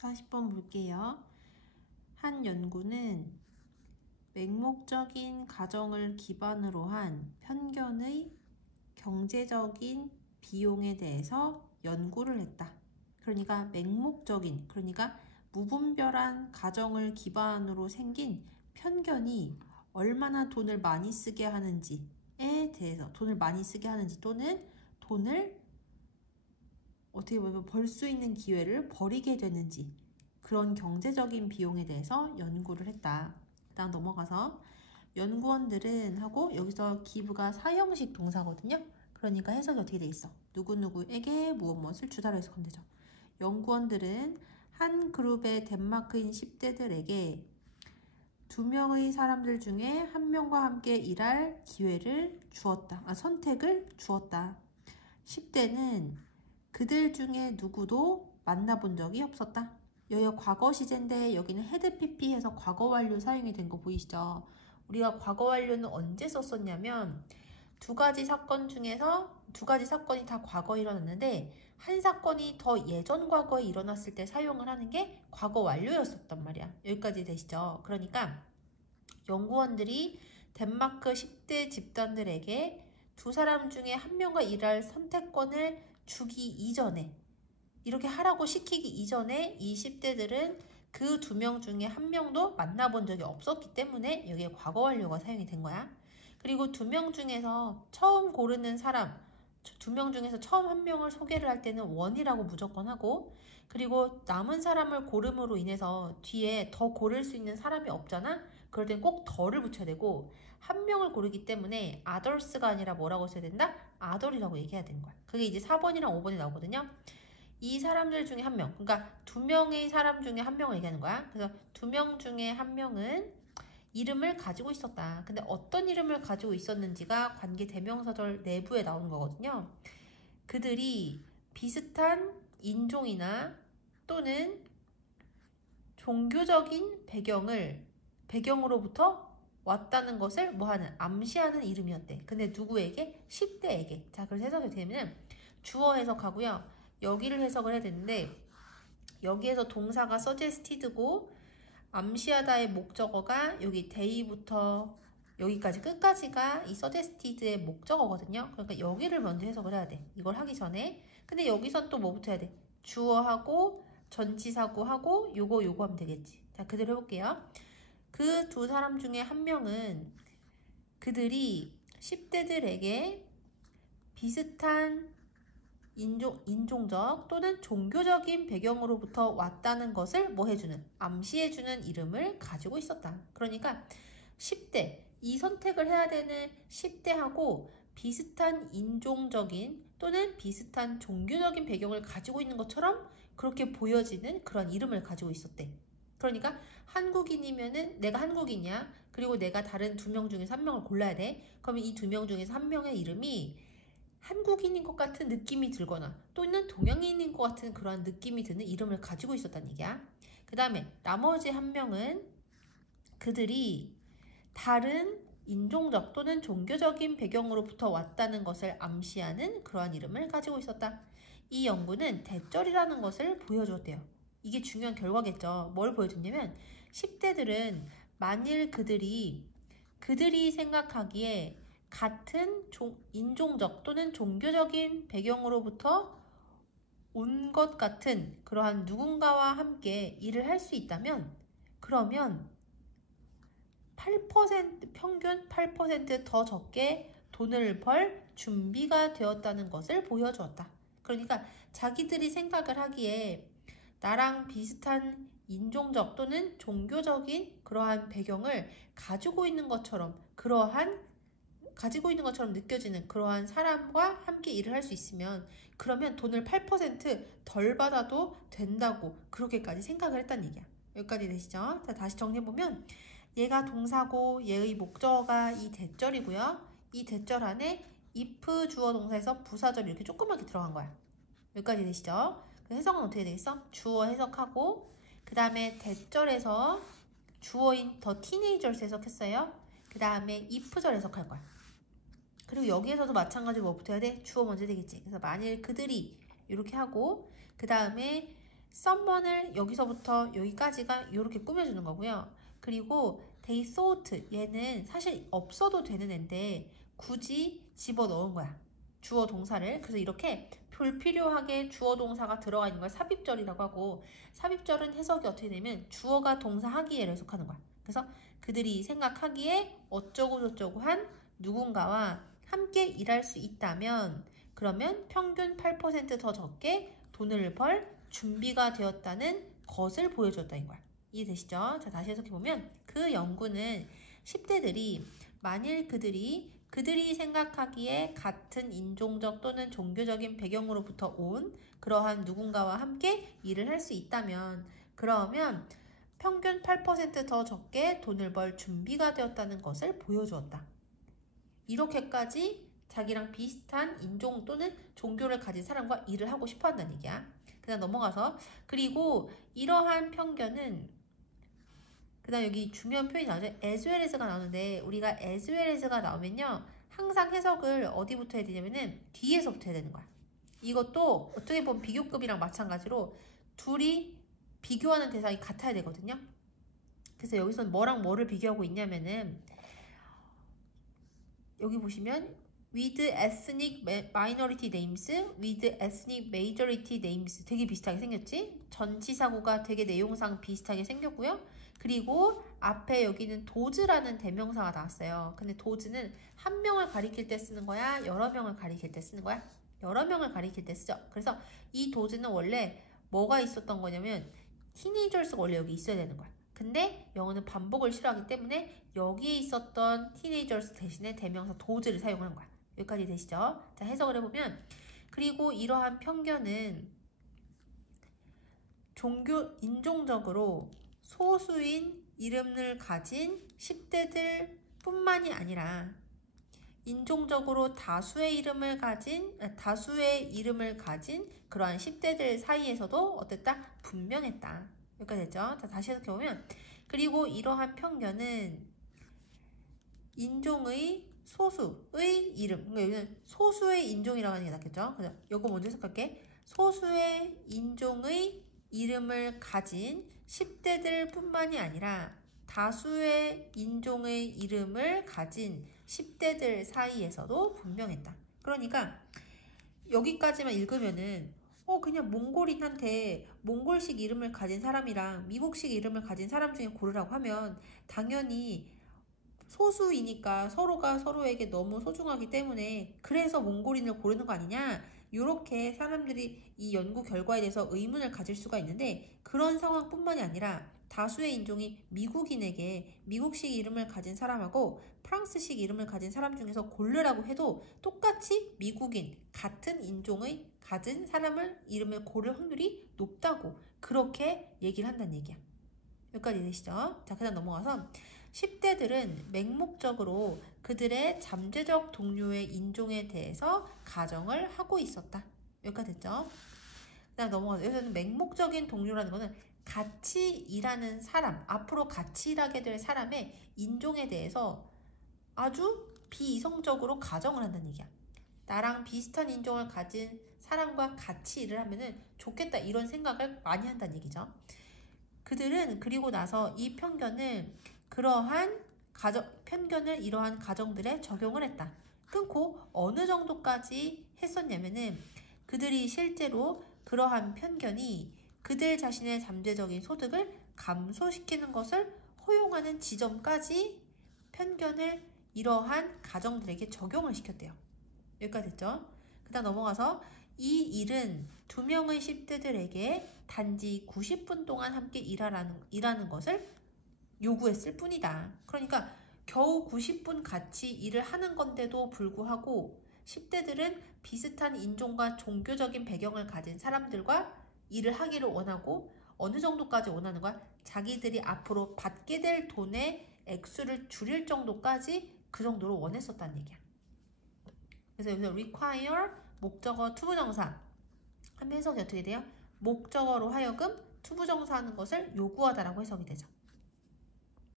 40번 볼게요. 한 연구는 맹목적인 가정을 기반으로 한 편견의 경제적인 비용에 대해서 연구를 했다. 그러니까 맹목적인, 그러니까 무분별한 가정을 기반으로 생긴 편견이 얼마나 돈을 많이 쓰게 하는지에 대해서, 돈을 많이 쓰게 하는지 또는 돈을 어떻게 보면 벌 수 있는 기회를 버리게 되는지, 그런 경제적인 비용에 대해서 연구를 했다. 다음 넘어가서 연구원들은 하고, 여기서 기브가 사형식 동사거든요. 그러니까 해석이 어떻게 돼 있어? 누구누구에게 무엇을 주다로 해석하면 되죠. 연구원들은 한 그룹의 덴마크인 10대들에게 2명의 사람들 중에 1명과 함께 일할 기회를 주었다. 선택을 주었다. 10대는 그들 중에 누구도 만나본 적이 없었다. 여기가 과거 시제인데 여기는 had pp 해서 과거 완료 사용이 된 거 보이시죠? 우리가 과거 완료는 언제 썼었냐면 두 가지 사건 중에서 두 가지 사건이 다 과거에 일어났는데 한 사건이 더 예전 과거에 일어났을 때 사용을 하는 게 과거 완료였었단 말이야. 여기까지 되시죠? 그러니까 연구원들이 덴마크 10대 집단들에게 2사람 중에 1명과 일할 선택권을 주기 이전에, 이렇게 하라고 시키기 이전에 이 10대들은 그 2명 중에 1명도 만나본 적이 없었기 때문에 여기에 과거 완료가 사용이 된 거야. 그리고 2명 중에서 처음 고르는 사람, 2명 중에서 처음 1명을 소개를 할 때는 원이라고 무조건 하고, 그리고 남은 사람을 고름으로 인해서 뒤에 더 고를 수 있는 사람이 없잖아? 그럴 땐 꼭 더를 붙여야 되고, 1명을 고르기 때문에 others가 아니라 뭐라고 써야 된다? other이라고 얘기해야 되는 거야. 그게 이제 4번이랑 5번이 나오거든요. 이 사람들 중에 1명, 그러니까 2명의 사람 중에 1명을 얘기하는 거야. 그래서 2명 중에 1명은 이름을 가지고 있었다. 근데 어떤 이름을 가지고 있었는지가 관계 대명사절 내부에 나오는 거거든요. 그들이 비슷한 인종이나 또는 종교적인 배경으로부터 왔다는 것을 뭐하는, 암시하는 이름이었대. 근데 누구에게? 10대에게. 자, 그래서 해석이 되면 주어 해석하고요. 여기를 해석을 해야 되는데, 여기에서 동사가 suggested고 암시하다의 목적어가 여기 day부터 여기까지 끝까지가 이 suggested의 목적어거든요. 그러니까 여기를 먼저 해석을 해야 돼. 이걸 하기 전에. 근데 여기선 또 뭐부터 해야 돼? 주어하고 전치사고 하고 요거 하면 되겠지. 자, 그대로 해볼게요. 그 2사람 중에 1명은 그들이 10대들에게 비슷한 인종적 또는 종교적인 배경으로부터 왔다는 것을 뭐 해주는, 암시해주는 이름을 가지고 있었다. 그러니까 10대, 이 선택을 해야 되는 10대하고 비슷한 인종적인 또는 비슷한 종교적인 배경을 가지고 있는 것처럼 그렇게 보여지는 그런 이름을 가지고 있었대. 그러니까 한국인이면은 내가 한국인이야. 그리고 내가 다른 2명 중에서 1명을 골라야 돼. 그러면 이 2명 중에서 1명의 이름이 한국인인 것 같은 느낌이 들거나 또는 동양인인 것 같은 그런 느낌이 드는 이름을 가지고 있었다는 얘기야. 그 다음에 나머지 1명은 그들이 다른 인종적 또는 종교적인 배경으로부터 왔다는 것을 암시하는 그러한 이름을 가지고 있었다. 이 연구는 대절이라는 것을 보여주었대요. 이게 중요한 결과겠죠. 뭘 보여줬냐면 10대들은 만일 그들이 생각하기에 같은 인종적 또는 종교적인 배경으로부터 온 것 같은 그러한 누군가와 함께 일을 할 수 있다면, 그러면 8% 평균 8% 더 적게 돈을 벌 준비가 되었다는 것을 보여주었다. 그러니까 자기들이 생각을 하기에 나랑 비슷한 인종적 또는 종교적인 그러한 배경을 가지고 있는 것처럼 느껴지는 그러한 사람과 함께 일을 할 수 있으면, 그러면 돈을 8%덜 받아도 된다고 그렇게까지 생각을 했다는 얘기야. 여기까지 되시죠? 자, 다시 정리해보면 얘가 동사고 얘의 목적어가 이 대절이고요. 이 대절 안에 if 주어 동사에서 부사절이 이렇게 조그맣게 들어간 거야. 여기까지 되시죠? 해석은 어떻게 되겠어? 주어 해석하고 그 다음에 대절에서 주어인 더 티네이저스 해석했어요. 그 다음에 if절 해석할 거야. 그리고 여기에서도 마찬가지로 뭐 붙어야 돼? 주어 먼저 되겠지. 그래서 만일 그들이 이렇게 하고 그 다음에 someone을 여기서부터 여기까지가 이렇게 꾸며주는 거고요. 그리고 they thought 얘는 사실 없어도 되는 앤데 굳이 집어넣은 거야. 주어 동사를. 그래서 이렇게 불필요하게 주어 동사가 들어가 있는 걸 삽입절이라고 하고, 삽입절은 해석이 어떻게 되면 주어가 동사 하기에를 해석하는 거야. 그래서 그들이 생각하기에 어쩌고저쩌고 한 누군가와 함께 일할 수 있다면 그러면 평균 8% 더 적게 돈을 벌 준비가 되었다는 것을 보여줬다는 거야. 이해되시죠? 자, 다시 해석해보면 그 연구는 10대들이 만일 그들이 생각하기에 같은 인종적 또는 종교적인 배경으로부터 온 그러한 누군가와 함께 일을 할 수 있다면 그러면 평균 8%더 적게 돈을 벌 준비가 되었다는 것을 보여주었다. 이렇게까지 자기랑 비슷한 인종 또는 종교를 가진 사람과 일을 하고 싶어 한다는 얘기야. 그다음 넘어가서 그리고 이러한 편견은 그다음 여기 중요한 표현이 나오죠. as well as가 나오는데 우리가 as well as가 나오면요. 항상 해석을 어디부터 해야 되냐면은 뒤에서부터 해야 되는 거야. 이것도 어떻게 보면 비교급이랑 마찬가지로 둘이 비교하는 대상이 같아야 되거든요. 그래서 여기서는 뭐랑 뭐를 비교하고 있냐면은 여기 보시면 with ethnic minority names, with ethnic majority names 되게 비슷하게 생겼지? 전치사구가 되게 내용상 비슷하게 생겼고요. 그리고 앞에 여기는 does라는 대명사가 나왔어요. 근데 does는 한 명을 가리킬 때 쓰는 거야? 여러 명을 가리킬 때 쓰는 거야? 여러 명을 가리킬 때 쓰죠. 그래서 이 does는 원래 뭐가 있었던 거냐면 teenagers가 원래 여기 있어야 되는 거야. 근데 영어는 반복을 싫어하기 때문에 여기에 있었던 teenagers 대신에 대명사 does를 사용하는 거야. 여기까지 되시죠? 자, 해석을 해보면 그리고 이러한 편견은 인종적으로 소수인 이름을 가진 10대들 뿐만이 아니라 인종적으로 다수의 이름을 가진 그러한 10대들 사이에서도 어땠다? 분명했다. 여기까지 됐죠? 자, 다시 해석해보면 그리고 이러한 편견은 인종의 소수의 이름, 그러니까 여기는 소수의 인종이라고 하는 게 낫겠죠? 그래서 이거 먼저 해석할게. 소수의 인종의 이름을 가진 10대들 뿐만이 아니라 다수의 인종의 이름을 가진 10대들 사이에서도 분명했다. 그러니까 여기까지만 읽으면은 그냥 몽골인한테 몽골식 이름을 가진 사람이랑 미국식 이름을 가진 사람 중에 고르라고 하면 당연히 소수이니까 서로가 서로에게 너무 소중하기 때문에 그래서 몽골인을 고르는 거 아니냐? 이렇게 사람들이 이 연구 결과에 대해서 의문을 가질 수가 있는데 그런 상황뿐만이 아니라 다수의 인종이 미국인에게 미국식 이름을 가진 사람하고 프랑스식 이름을 가진 사람 중에서 고르라고 해도 똑같이 미국인 같은 인종의 가진 사람을 이름을 고를 확률이 높다고 그렇게 얘기를 한다는 얘기야. 여기까지 되시죠? 자, 그다음 넘어가서 10대들은 맹목적으로 그들의 잠재적 동료의 인종에 대해서 가정을 하고 있었다. 여기까지 됐죠? 그다음 넘어가서 여기서는 맹목적인 동료라는 거는 같이 일하는 사람, 앞으로 같이 일하게 될 사람의 인종에 대해서 아주 비이성적으로 가정을 한다는 얘기야. 나랑 비슷한 인종을 가진 사람과 같이 일을 하면은 좋겠다 이런 생각을 많이 한다는 얘기죠. 그들은 그리고 나서 이 편견을 이러한 가정들에 적용을 했다. 끊고 어느 정도까지 했었냐면은 그들이 실제로 그러한 편견이 그들 자신의 잠재적인 소득을 감소시키는 것을 허용하는 지점까지 편견을 이러한 가정들에게 적용을 시켰대요. 여기까지 됐죠? 그 다음 넘어가서 이 일은 2명의 10대들에게 단지 90분 동안 함께 일하는 것을 요구했을 뿐이다. 그러니까 겨우 90분 같이 일을 하는 건데도 불구하고 10대들은 비슷한 인종과 종교적인 배경을 가진 사람들과 일을 하기를 원하고 어느 정도까지 원하는 거야? 자기들이 앞으로 받게 될 돈의 액수를 줄일 정도까지 그 정도로 원했었다는 얘기야. 그래서 여기서 require 목적어 투부정사 하면 해석이 어떻게 돼요? 목적어로 하여금 투부정사하는 것을 요구하다라고 해석이 되죠.